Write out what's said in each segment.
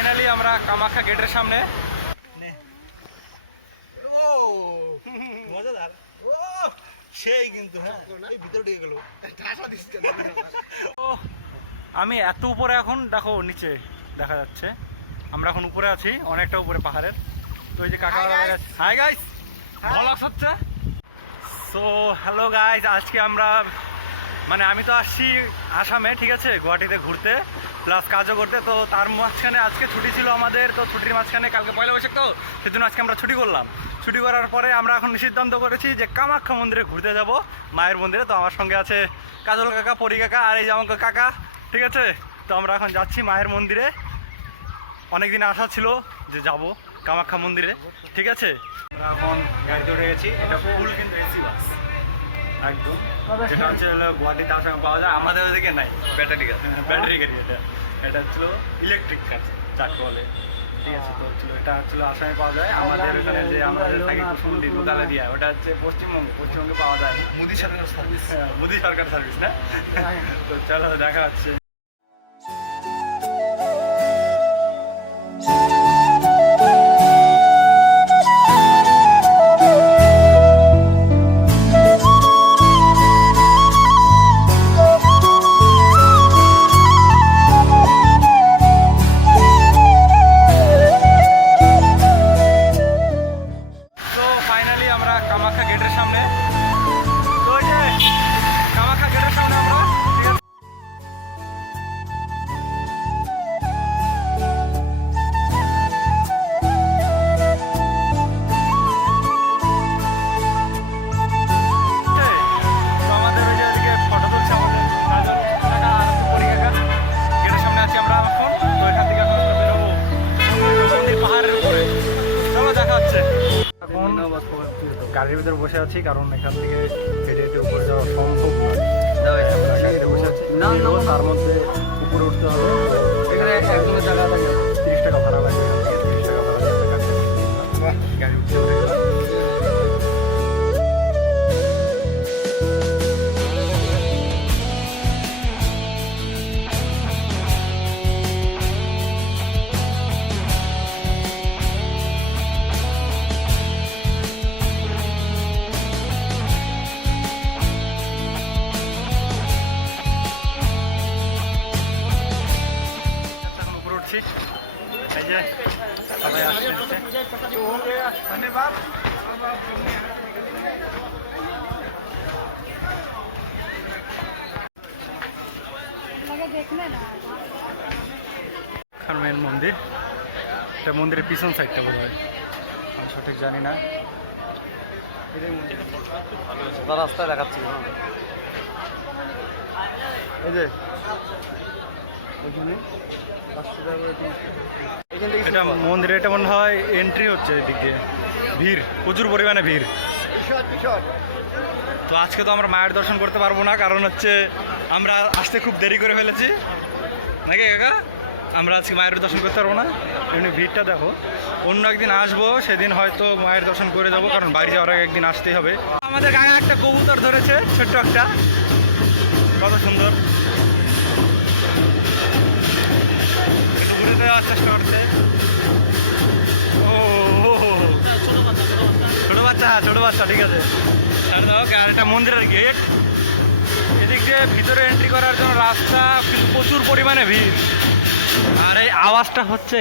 Finally আমরা কামাখ্যা গেটের সামনে। মজাদার ও সেই কিন্তু হ্যাঁ এই ভিতরে ঢুকে গেল। আমি এত উপরে, এখন দেখো নিচে দেখা যাচ্ছে, আমরা এখন উপরে আছি অনেকটা উপরে পাহাড়ের। তো ওই যে কাকা, হাই গাইস, ব্লগ হচ্ছে। সো হ্যালো গাইস, আজকে আমরা মানে আমি তো আসছি আসামে, ঠিক আছে, গুয়াহাটিতে ঘুরতে প্লাস কাজও করতে। তো তার মাঝখানে আজকে ছুটি ছিল আমাদের, তো ছুটির মাঝখানে কালকে পয়লা বৈশাখ, তো সেজন্য আজকে আমরা ছুটি করলাম। ছুটি করার পরে আমরা এখন সিদ্ধান্ত করেছি যে কামাখ্যা মন্দিরে ঘুরতে যাব, মায়ের মন্দিরে। তো আমার সঙ্গে আছে কাজল কাকা, পরি কাকা আর এই যে আমার কাকা, ঠিক আছে। তো আমরা এখন যাচ্ছি মায়ের মন্দিরে। অনেকদিন আশা ছিল যে যাব কামাখ্যা মন্দিরে, ঠিক আছে। আমরা এখন গাড়িতে উঠে গেছি, এটা ফুল কিন্তু এসি বাস একদম, যেটা হচ্ছে গুয়াহাটিতে আসামে পাওয়া যায়, আমাদের ওদিকে নাই। ব্যাটারি গাড়ি, ব্যাটারি গাড়ি, এটা হচ্ছিল ইলেকট্রিক কার, যাকে বলে, ঠিক আছে। তো হচ্ছিল এটা হচ্ছিল আসামে পাওয়া যায়, আমাদের এখানে যে আমাদের থাকি কুসুমন্দি দোতলা দিয়া, ওটা হচ্ছে পশ্চিমবঙ্গে পাওয়া যায় মোদী সরকার সার্ভিস, মোদী সরকার সার্ভিস না। তো চলো দেখা যাচ্ছে। কামাখ্যা গেটের সামনে, তো ওই যে কামাখ্যা গেটের সামনে আমরা, ঠিক আছে। তো আমাদের ওই যে এদিকে ফটো তুলছে আমাদের কাজল কাকা আর পরি কাকা। গেটের সামনে আছি আমরা এখন। তো এখান থেকে এখন আমরা বেরোবো মন্দির পাহাড়ের উপরে। চলো দেখা হচ্ছে। এখন গাড়ির ভিতরে বসে আছি, কারণ এখান থেকে হেঁটে হেঁটে উপরে যাওয়া সম্ভব নয়। গাড়িতে বসে আছি, তার মধ্যে উপরে উঠতে হবে। এখানে একজনের জায়গা লাগে 30 টাকা ভাড়া লাগে, 30 টাকা ভাড়া লাগে গাড়ি উঠতে উঠে গেলাম। এই যে সবাই আসছে, ধন্যবাদ। মেন মন্দির, এটা মন্দিরের পিছন সাইডটা বোধ হয়, আমি সঠিক জানি না। রাস্তায় দেখাচ্ছি, এই যে এটা মন্দিরে, এটা মনে হয় এন্ট্রি হচ্ছে এদিক দিয়ে। ভিড়, প্রচুর পরিমাণে ভিড়। তো আজকে তো আমরা মায়ের দর্শন করতে পারবো না, কারণ হচ্ছে আমরা আসতে খুব দেরি করে ফেলেছি, নাকি কাকা? আমরা আজকে মায়ের দর্শন করতে পারবো না, এমনি ভিড়টা দেখো। অন্য একদিন আসবো, সেদিন হয়তো মায়ের দর্শন করে যাবো, কারণ বাড়ি যাওয়ার আগে একদিন আসতেই হবে। আমাদের কাকা একটা কবুতর ধরেছে, ছোট্ট একটা, কত সুন্দর, দেওয়ার চেষ্টা করছে। ও ছোট বাচ্চা, ঠিক আছে। আর এটা মন্দিরের গেট, এদিক দিয়ে ভিতরে এন্ট্রি করার জন্য রাস্তা, প্রচুর পরিমাণে ভিড়। আর এই আওয়াজটা হচ্ছে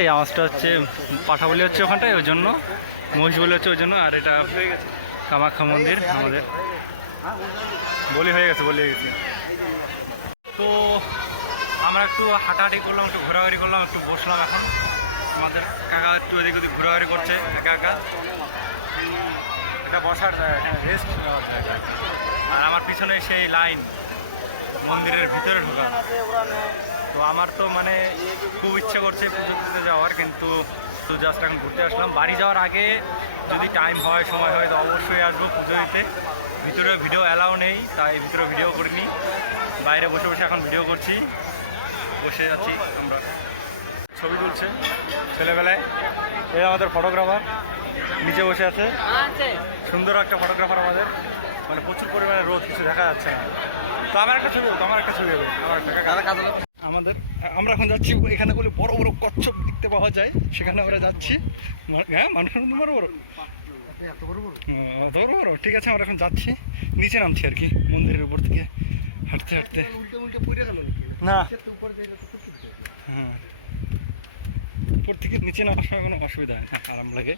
পাঠা বলি হচ্ছে ওখানটায়, ওই জন্য মহিষ বলি হচ্ছে ওই জন্য। আর এটা কামাখ্যা মন্দির, আমাদের বলি হয়ে গেছে। তো আমরা একটু হাঁটাহাঁটি করলাম, একটু ঘোরাঘুরি করলাম, একটু বসলাম। এখন আমাদের কাকা একটু এদিক ওদিক ঘোরাঘুরি করছে। কাকা এটা বসার জায়গা, রেস্ট নেওয়ার জায়গা। আর আমার পিছনে সেই লাইন মন্দিরের ভিতরে ঢোকা। তো আমার তো মানে খুব ইচ্ছে করছে পুজো দিতে যাওয়ার, কিন্তু তো জাস্ট এখন ঘুরতে আসলাম। বাড়ি যাওয়ার আগে যদি টাইম হয়, সময় হয়, তো অবশ্যই আসবো পুজো দিতে। ভিতরে ভিডিও অ্যালাউ নেই, তাই ভিতরে ভিডিও করিনি, বাইরে বসে বসে এখন ভিডিও করছি। বসে আছি আমরা, ছবি তুলছে ছেলেবেলায়। এই আমাদের ফটোগ্রাফার নিচে বসে আছে, সুন্দর একটা ফটোগ্রাফার আমাদের। মানে প্রচুর পরিমাণে রোদ, কিছু দেখা যাচ্ছে না। তো আমার একটা ছবি হবে, আমার একটা আমরা এখন যাচ্ছি এখানে বলে বড় বড় কচ্ছপ দেখতে পাওয়া যায়, সেখানে আমরা যাচ্ছি। হ্যাঁ, মানুষের মতো বড় বড়, এত বড় বড় অত বড় বড়। ঠিক আছে, আমরা এখন যাচ্ছি, নিচে নামছি আর কি, মন্দিরের উপর থেকে হাঁটতে হাঁটতে। উল্টে উল্টে পুড়ে গেল না, উপরে যাই হ্যাঁ, উপর থেকে নিচে নামার সময় কোনো অসুবিধা হয় না, আরাম লাগে।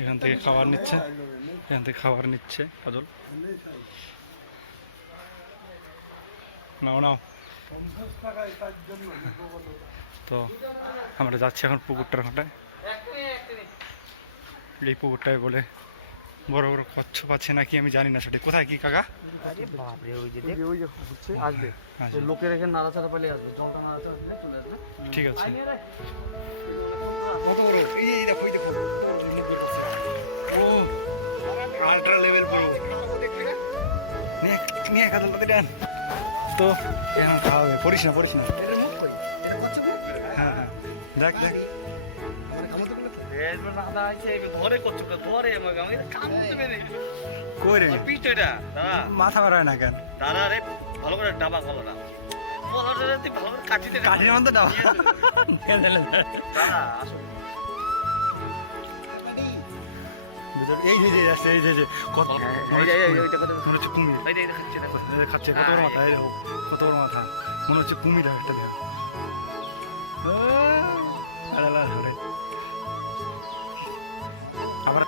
এখান থেকে খাবার নিচ্ছে কাজল। নাও নাও। তো আমরা যাচ্ছি এখন পুকুরটার ঘাটায়। এই পুকুরটায় বলে বড় বড় কচ্ছপ আছে নাকি আমি জানি না সেটা কোথায় কি কাকা। আরে বাপ রে, ওই যে হচ্ছে আসবে, আচ্ছা, লোকের এখানে নাড়াচাড়া পেলে আসবে, জলটা নাড়াচাড়া দিলে চলে আসবে। ঠিক আছে। কত বড়, এই দেখো, এই দেখো, ও আল্ট্রা লেভেল বড়। নিয়ে কাজলটাতে ডান। তো এখন খাওয়া হবে, পড়িস না। এর মুখ কই, এর কচ্ছপ মুখ। হ্যাঁ হ্যাঁ, দেখ মানে কামড় দেবে না। এই যে রাধা আছে, এই ধরে কচ্ছপটা ধরে আমাকে কামড় দেবে না। কই রে, পিঠটা দাদা, মাথা বেরোয় না কেন? দাদা রে, ভালো করে ডাবা খাবো না, বলাটা তুই ভালো করে কাটিতে কাঠির মধ্যে ডাবা। দাদা আসো। এই যে আসছে, এই যে কত মনে হচ্ছে কুমির খাচ্ছে। কত বড় মাথা, এই দেখো কত বড় মাথা, মনে হচ্ছে কুমির একটা দেখ। আবার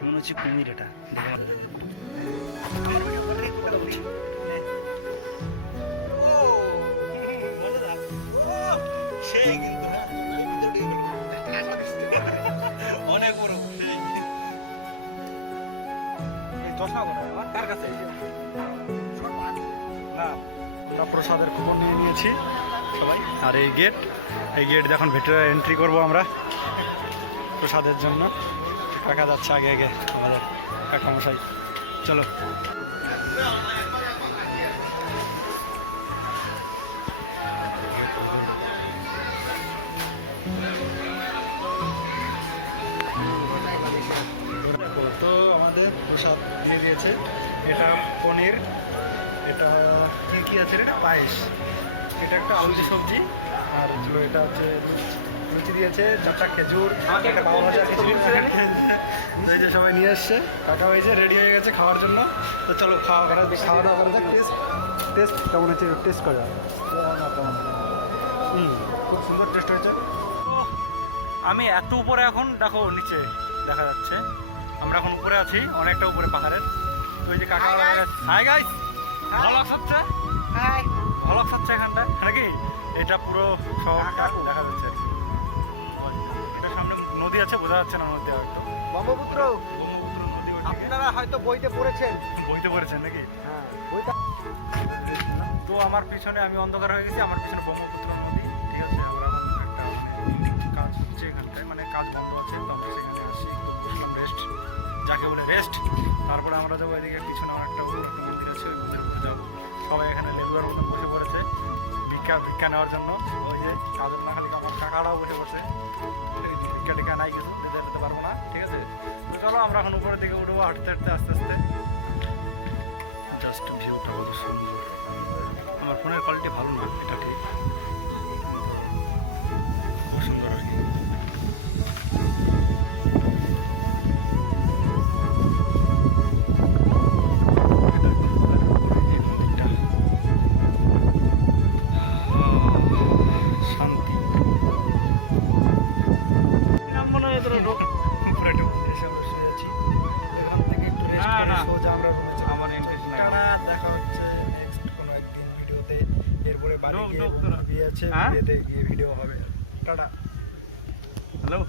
মনে হচ্ছে কুমির এটা। সেই কিন্তু অনেক বড় কার কাছে না, আমরা প্রসাদের খবর নিয়ে নিয়েছি সবাই। আর এই গেট এখন ভেতরে এন্ট্রি করব আমরা প্রসাদের জন্য। কাকা যাচ্ছে আগে আমাদের কাকামশাই। চলো। তো আমাদের প্রসাদ দিয়ে দিয়েছে, এটা পনির, এটা কি আছে, এটা পায়েস, এটা একটা আলুর সবজি, আর হলো এটা হচ্ছে লুচি দিয়েছে, 4টা খেজুর, একটা পাওয়া ভাজা, খিচুড়ি। এই যে সবাই নিয়ে এসছে, কাকা হয়েছে, রেডি হয়ে গেছে খাওয়ার জন্য। তো চলো খাওয়া দাওয়া করা যাক। টেস্ট কেমন হচ্ছে, টেস্ট করা যাক। খুব সুন্দর টেস্ট হয়েছে। আমি এত উপরে এখন দেখো, নিচে দেখা যাচ্ছে, আমরা এখন উপরে আছি, অনেকটা উপরে পাহাড়ের। তো এই যে কাকা, হাই গাইস, ভ্লগ হচ্ছে, ভ্লগ হচ্ছে এখানটা নাকি, এটা পুরো শহরটা দেখা যাচ্ছে। এটা সামনে নদী আছে, বোঝা যাচ্ছে না নদী, হয়তো ব্রহ্মপুত্র নদী। আপনারা হয়তো বইতে পড়েছেন নাকি? হ্যাঁ, বইটা। তো আমার পিছনে, আমি অন্ধকার হয়ে গেছি, আমার পিছনে ব্রহ্মপুত্র নদী। ঠিক আছে, আমরা এখন একটা কাজ হচ্ছে এখানটায়, মানে কাজ বন্ধ আছে, তো আমরা সেখানে আসি, বসলাম রেস্ট, যাকে বলে রেস্ট। তারপরে আমরা যাবো এদিকে, পিছনে অনেকটা বড় একটা মন্দির আছে, ওদের উপরে যাবো। সবাই এখানে লেবুয়ার মতন বসে পড়েছে ভিক্ষা নেওয়ার জন্য। ওই যে কাজল না, খালি আমার কাকারাও বসে পড়ছে, ভিক্ষা টিকা নাই, কিছু যেতে পারবো না। ঠিক আছে, তো চলো আমরা এখন উপরের দিকে উঠবো, হাঁটতে আস্তে আস্তে। জাস্ট ভিউটা কত সুন্দর। আমার ফোনের কোয়ালিটি ভালো না, এটা ঠিক, খুব সুন্দর আর কি। শান্তি। এখান থেকে একটু রেস্ট করে সোজা আমরা রুমে চলে আমার ইন্টারেস্ট নাই। দেখা হচ্ছে নেক্সট কোনো একদিন ভিডিওতে। এরপরে বাড়ি গিয়ে ঢোক তোরা। বিয়ে আছে, হ্যাঁ? বিয়েতে গিয়ে ভিডিও হবে। টাটা।